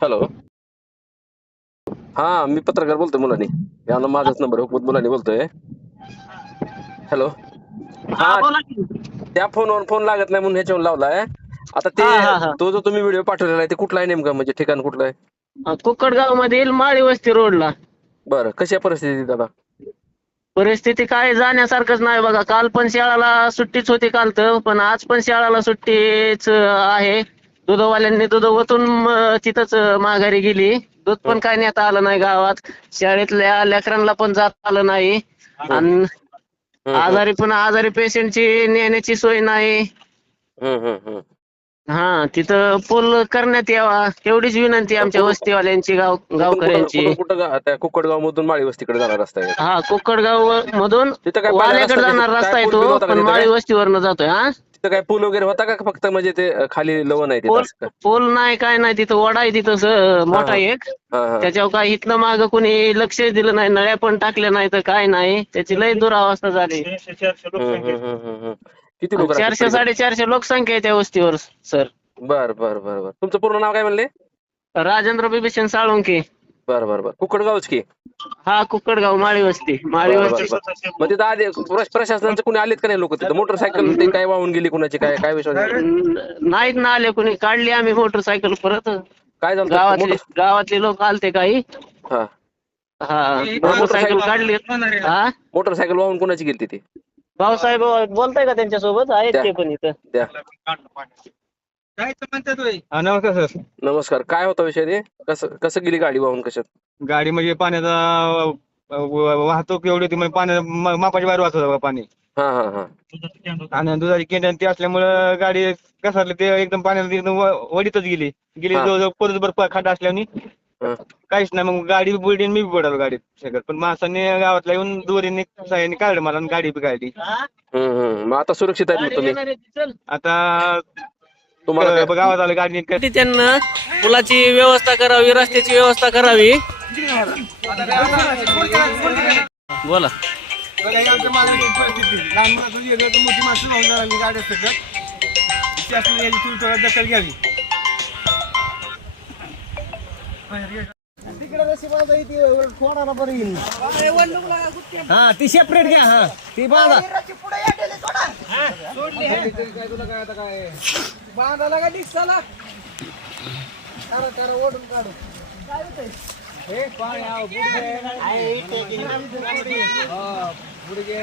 Hello. हा मी पत्रकार बोलतोय मुलांनी. याला माझाच नंबर हुकमत मुलांनी बोलतोय. हॅलो. हा हा बोला की. त्या फोनवर फोन लागत नाही म्हणून ह्याच्यावर लावलाय. आता ते हा, हा, हा. तो जो तुम्ही व्हिडिओ पाठवलेला आहे ते कुठला आहे नेमका? म्हणजे ठिकाण कुठलं आहे? कुकडगाव मधील माळी वस्ती रोडला. बरं कशा परिस्थितीत आता परिस्थिती काय जाण्यासारखंच नाही बघा. काल पण शाळाला सुट्टीच होती काल तर पण आज पण शाळाला सुट्टीच आहे. दुधवाल्यांनी दूध ओतून तिथंच माघारी गेली. दूध पण काय नेता आलं नाही गावात. शाळेतल्या लेकरांना पण जात आलं नाही. आणि हम्म, आजारी पण आजारी पेशंटची नेण्याची सोय नाही. हा तिथं पूल करण्यात यावा एवढीच विनंती आमच्या वस्तीवाल्यांची गाव गावकऱ्यांची. कुठं कुक्कडगाव मधून माळी वस्तीकडे जाणार रस्ता आहे. हा कुक्कडगाव मधून वाल्याकडे जाणार रस्ता आहे तो पण माळी? वस्तीवरनं जातोय हा? तिथं काय पूल वगैरे होता का फक्त म्हणजे ते खाली लवण आहे पूल नाही काय नाही तिथं वडा आहे तिथं स- मोठा. एक. हा, हा. त्याच्यावर काय इथनं माग कोणी लक्ष दिलं नाही नळ्या पण टाकल्या नाही तर काय नाही. त्याची लय दुरावस्था झाली. हम्म, हम्म, हम्म, हम्म, हम्म. किती लोक चारशे साडेचारशे लोकसंख्या आहे त्या वस्तीवर सर. बर बर बर बर. तुमचं पूर्ण नाव काय म्हणले? राजेंद्र बिभीषण साळुंके. बर बर बर. कुकडगावच की? हा कुक्कडगाव माळी वस्ती माळी बर, वस्ती. बर. मग तिथं आले प्रश- प्रशासनाचे कोणी आलेत का नाही लोक तिथं? मोटरसायकल ते काय वाहून गेली कुणाची? काय काय विषय न- नाहीत ना आले कोणी. काढली आम्ही मोटरसायकल परत. काय झालं? गावातले मोटर गावातले लोक आलते काही. हा. हा मोटरसायकल काढली. हा? मोटरसायकल वाहून कोणाची गेली ती? भाऊसाहेब बोलताय का त्यांच्यासोबत? आहेत त्या- ते पण इथं. द्या. हा, नमस्कार सर. नमस्कार. काय होता विषय ते कसं कसं गेली गाडी वाहून कशात? गाडी म्हणजे पाण्याचा अ, व- वाहतूक एवढी होती म्हणजे पाण्या म- मापाच्या बाहेर वाहत होता पाणी. हा हा हा. आणि दुधाची केंद्र ते असल्यामुळं गाडी घसरली ते एकदम पाण्यात एकदम व- वडीतच गेली. गेली हा. जवळजवळ परत बर खड्डा असल्याने हा. काहीच नाही मग गाडी बुडी मी बी पडालो गाडीत सगळं पण माणसांनी गावातला येऊन दोरीने साह्याने काढलं मला आणि गाडी बी काढली. हम्म हम्म. मग आता सुरक्षित आहेत तुम्ही? आता तुम्हाला गावात आलं गाडी नीटसाठी त्यांना पुलाची व्यवस्था करावी रस्त्याची व्यवस्था करावी. बोला. दखल घ्यावी हा ती सेपरेट घ्या हा. ती बांधा बांधाला का दिसला ओढून काढू हे पाय आव, बुडगे. हा, बुडगे.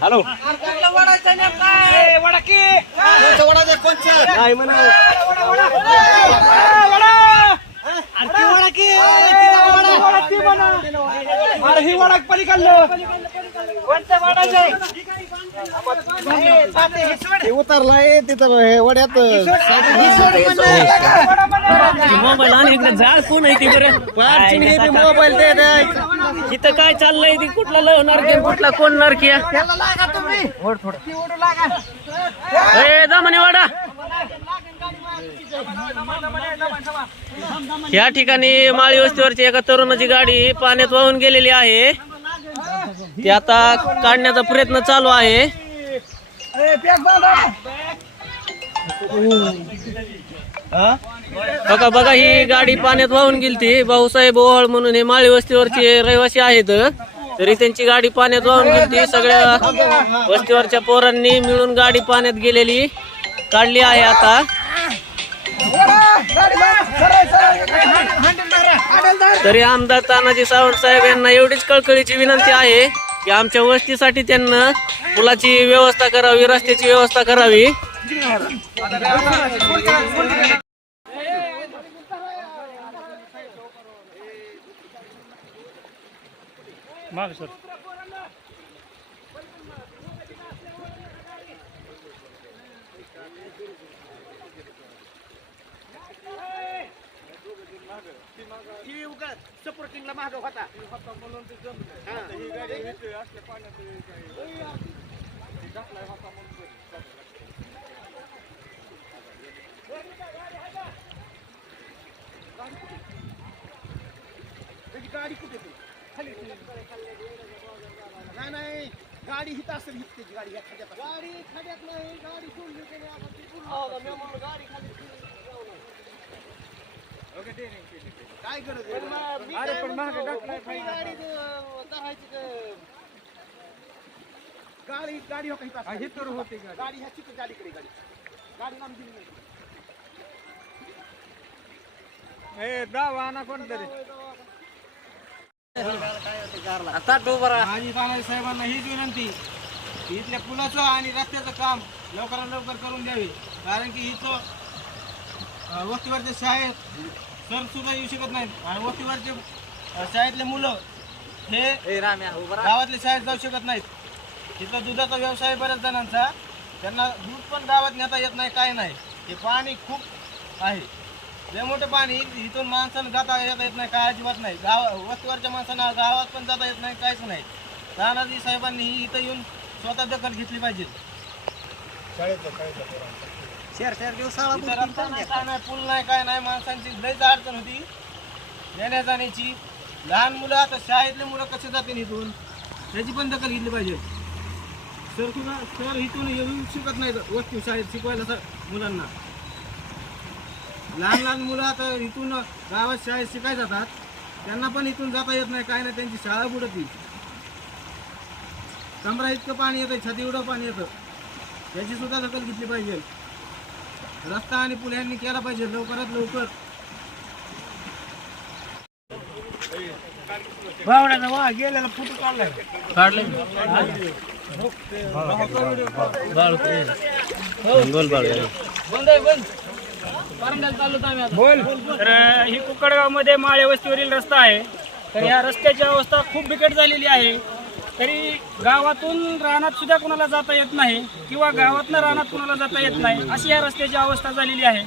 हॅलो. नाही म्हणा अरे ही वडाक पलीकडलं ते उतरलाय तिथं हे वड्यात मोबाईल आणि इकडे झाड कोण आहे ती बरं? मोबाईल ते इथं काय चाललंय ती? कुठला लवणार की कुठला कोण नारकी ए दमने वाडा या ठिकाणी माळी वस्तीवरची एका तरुणाची गाडी पाण्यात वाहून गेलेली आहे. ती आता काढण्याचा प्रयत्न चालू आहे. बघा बघा ही गाडी पाण्यात वाहून गेलती. भाऊसाहेब ओहळ म्हणून हे माळी वस्तीवरचे रहिवासी आहेत. तरी त्यांची गाडी पाण्यात वाहून गेलती. सगळ्या वस्तीवरच्या पोरांनी मिळून गाडी पाण्यात गेलेली काढली आहे आता. तरी आमदार तानाजी सावंत साहेब यांना एवढीच कळकळीची विनंती आहे की आमच्या वस्तीसाठी त्यांना पुलाची व्यवस्था करावी रस्त्याची व्यवस्था करावी. Maaf, sir. Ini juga seperti lemah dong kata. Ini kata mulut itu. Ini त्याची गाडी कुठे ती? खाली. नाही नाही गाडी हित असेल हित त्याची गाडी असेल. गाडी खड्यात नाही गाडी सोडली त्याने आता ती पूर्ण- गाडी खाली. काय गरज आहे? अरे पण मागे टाकलाय मोठी गाडी धरायची गाडी गाडी हो का हित हा. ही होती गाडी. गाडी ह्या चिकट गाडीकडे गाडी गाडी लांब दिली नाही ए, दावा आणा कोणतरी. माझी तानाजी साहेबांना हीच विनंती. की इथल्या पुलाचं आणि रस्त्याचं काम लवकरात लवकर करून द्यावे. कारण की इथं अं, वस्तीवरच्या शाळेत सर सुद्धा येऊ शकत नाहीत. आणि वस्तीवरचे अं, शाळेतले मुलं हे गावातल्या शाळेत जाऊ शकत नाहीत. इथं दुधाचा व्यवसाय आहे बऱ्याच जणांचा. त्यांना दूध पण गावात नेता येत नाही काय नाही. हे पाणी खूप आहे. लय मोठं पाणी इथून माणसानं जाता येता येत नाही काय अजिबात नाही. गाव वस्तीवरच्या माणसांना गावात पण जाता येत नाही काहीच नाही. तानाजी साहेबांनी ही इथं येऊन स्वतः दखल घेतली पाहिजे. इथं रस्ता नाही, काय नाही पूल नाही काय नाही माणसांची लयच अडचण होती. येण्या जाण्याची लहान मुलं आता शाळेतले मुलं कसे जातील इथून? त्याची पण दखल घेतली पाहिजे. सर सुद्धा सर इथून येऊ शकत नाहीत वस्ती शाळेत शिकवायला सर मुलांना. लहान लहान मुलं आता इथून गावात शाळेत शिकाय जातात. त्यांना पण इथून जाता येत नाही काय नाही त्यांची शाळा बुडत. कमरा इतकं पाणी येतं छाती एवढं पाणी येतं. याची सुद्धा दखल घेतली पाहिजे. रस्ता आणि पूल यांनी केला पाहिजे लवकरात लवकर. वा गेलेला फोटो काढलाय. तर ही कुकडगावमध्ये माळे वस्तीवरील रस्ता आहे. तर या रस्त्याची अवस्था खूप बिकट झालेली आहे. तरी गावातून रानात सुद्धा कुणाला जाता येत नाही किंवा गावातनं रानात कुणाला जाता येत नाही अशी या रस्त्याची अवस्था झालेली आहे.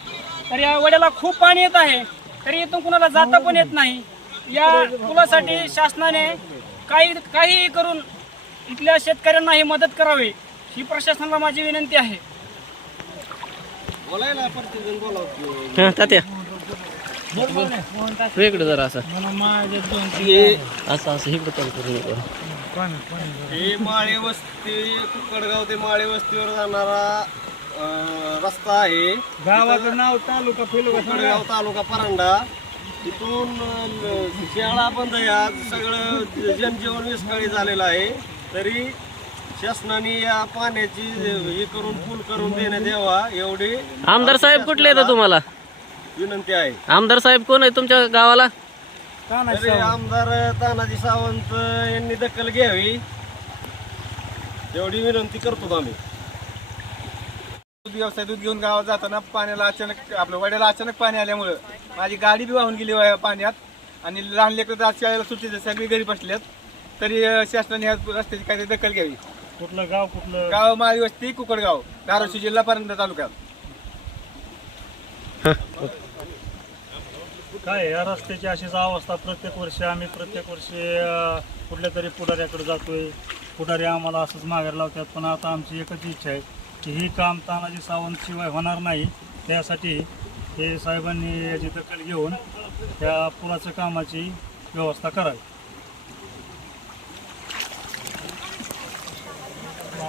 तर या वड्याला खूप पाणी येत आहे. तरी इथून कुणाला जाता पण येत नाही. या पुलासाठी शासनाने काही काहीही करून इथल्या शेतकऱ्यांना ही मदत करावी ही प्रशासनाला माझी विनंती आहे. तात्या. इकडे जरा असं. असं असं इकडे चालू करू नको. हे माळे वस्ती कुकडगाव ते माळे वस्तीवर जाणारा रस्ता आहे. गावाचं नाव तालुका फिलुका कुकडगाव तालुका परांडा. तिथून शाळा बंद आहे. आज सगळं जनजीवन विस्कळीत झालेलं आहे. तरी शासनाने या पाण्याची हे करून पूल करून देण्यात यावा एवढी आमदार साहेब कुठले येतं तुम्हाला? विनंती आहे. आमदार साहेब कोण आहे तुमच्या गावाला? तरी आमदार तानाजी सावंत यांनी दखल घ्यावी. एवढी विनंती करतो आम्ही. दूध व्यवसाय दूध घेऊन गावात जाताना पाण्याला अचानक आपलं वड्याला अचानक पाणी आल्यामुळं माझी गाडी बी वाहून गेली वा- पाण्यात. आणि लहान लेकरं आज शाळेला सुट्टीचे सगळी घरी बसलेत तरी अं, शासनाने ह्या रस्त्याची काहीतरी दखल घ्यावी. कुठलं गाव कुठलं? गाव माळी वस्ती कुकडगाव धाराशिव जिल्हा परंडा तालुक्यात. काय या रस्त्याची अशीच अवस्था. प्रत्येक वर्षी आम्ही प्रत्येक वर्षी अं, कुठल्या तरी पुढाऱ्याकडे जातोय. पुढारी आम्हाला असंच माघार लावतात. पण आता आमची एकच इच्छा आहे की ही काम तानाजी सावंत शिवाय होणार नाही. त्यासाठी हे साहेबांनी याची दखल घेऊन त्या पुलाच्या कामाची व्यवस्था करावी.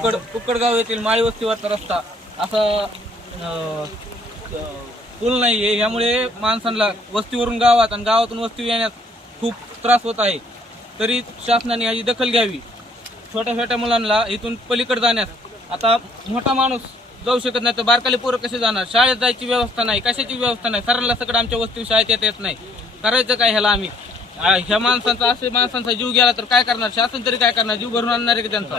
कुकड कुकडगाव येथील माळी वस्तीवरचा रस्ता असा पूल नाही आहे ह्यामुळे माणसांना वस्तीवरून गावात आणि गावातून वस्ती येण्यास खूप त्रास होत आहे. तरी शासनाने याची दखल घ्यावी. छोट्या छोट्या मुलांना इथून पलीकडे जाण्यास आता मोठा माणूस जाऊ शकत नाही तर बारकाले पोरं कसे जाणार? शाळेत जायची व्यवस्था नाही कशाची व्यवस्था नाही? सरांना सगळं आमच्या वस्ती शाळेत येता येत नाही. करायचं काय ह्याला आम्ही? ह्या माणसांचा असे माणसांचा जीव गेला तर काय करणार? शासन तरी काय करणार? जीव भरून आणणार आहे का त्यांचा?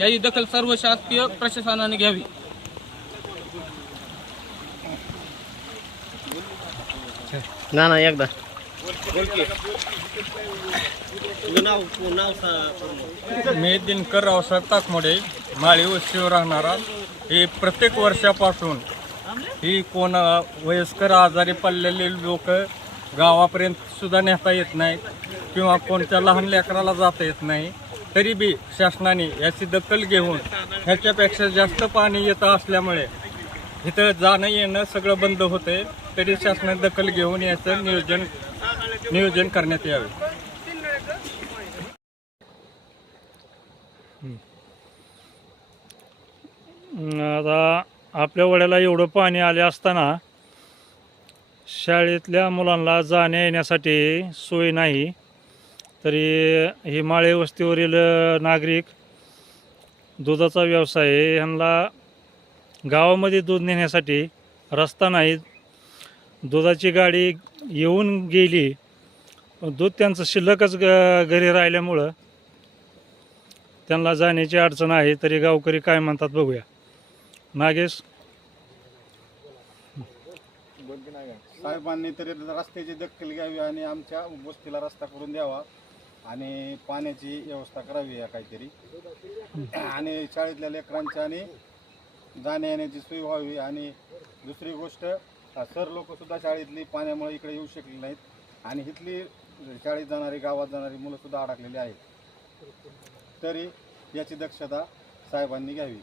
याची दखल सर्व शासकीय प्रशासनाने घ्यावी. ना ना एकदा. तुझं नाव नाव सा- मी दिनकर रावसाहेब ताकमोडे माळी वस्तीवर राहणारा हे प्रत्येक वर्षापासून ही कोण वयस्कर आजारी पडलेले लोक गावापर्यंत सुद्धा नेता येत नाही किंवा कोणत्या लहान लेकराला जाता येत नाही. तरी बी शासनाने याची दखल घेऊन ह्याच्यापेक्षा जास्त पाणी येतं असल्यामुळे इथं जाणं येणं सगळं बंद होतंय. तरी शासनाने दखल घेऊन याचं नियोजन नियोजन करण्यात यावे. आता आपल्या वड्याला एवढं पाणी आले असताना शाळेतल्या मुलांना जाण्या येण्यासाठी सोय नाही. तरी हे माळे वस्तीवरील नागरिक दुधाचा व्यवसाय आहे. ह्यांना गावामध्ये दूध नेण्यासाठी रस्ता नाही. दुधाची गाडी येऊन गेली दूध त्यांचं शिल्लकच ग घरी राहिल्यामुळं त्यांना जाण्याची अडचण आहे. तरी गावकरी काय म्हणतात बघूया. नागेश? साहेबांनी तरी रस्त्याची दखल घ्यावी आणि आमच्या वस्तीला रस्ता करून द्यावा. आणि पाण्याची व्यवस्था करावी या काहीतरी. आणि शाळेतल्या लेकरांच्या आणि जाण्या येण्याची सोय व्हावी. आणि दुसरी गोष्ट सर लोक सुद्धा शाळेतली पाण्यामुळे इकडे येऊ शकले नाहीत. आणि इथली शाळेत जाणारी गावात जाणारी मुलं सुद्धा अडकलेली आहेत. तरी याची दक्षता साहेबांनी घ्यावी.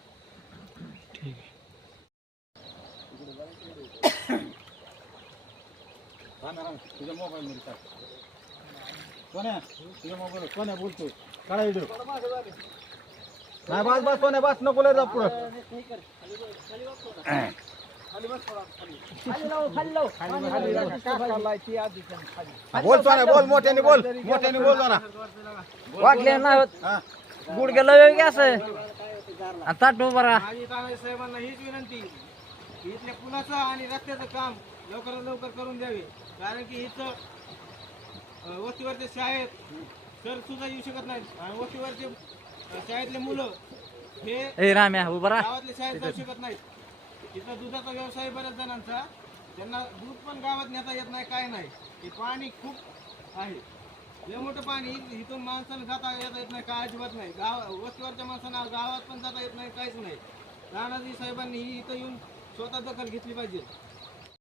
राहणार राहणार. तुझ्या मोबाईल मध्ये टाक. कोण्या? तुझ्या मोबाईल कोण्या बोलतोय? काढा व्हिडिओ नाही बस बस कोण्या बस नको लय जा पुढं. बोल सोन्या बोल मोठ्याने बोल मोठ्याने बोल जरा. वाटले ना हा. गुडघे लय गॅस आता बरा माझी तानाजी साहेबांना हीच विनंती. इथल्या पुलाचं आणि रस्त्याचं काम लवकरात लवकर करून द्यावे. कारण की इथं अं, वस्तीवरच्या शाळेत सर सुद्धा येऊ शकत नाहीत. आणि वस्तीवरचे शाळेतले मुलं हे राम्या उभा. गावातल्या शाळेत जाऊ शकत नाहीत. इथं दुधाचा व्यवसाय बऱ्याच जणांचा. त्यांना दूध पण गावात नेता येत नाही काय नाही. हे पाणी खूप आहे. लय मोठं पाणी इथून माणसानं जाता येता येत नाही काय अजिबात नाही. गाव वस्तीवरच्या माणसांना गावात पण जाता येत नाही काहीच नाही. राणाजी साहेबांनी ही इथं येऊन स्वतः दखल घेतली पाहिजे.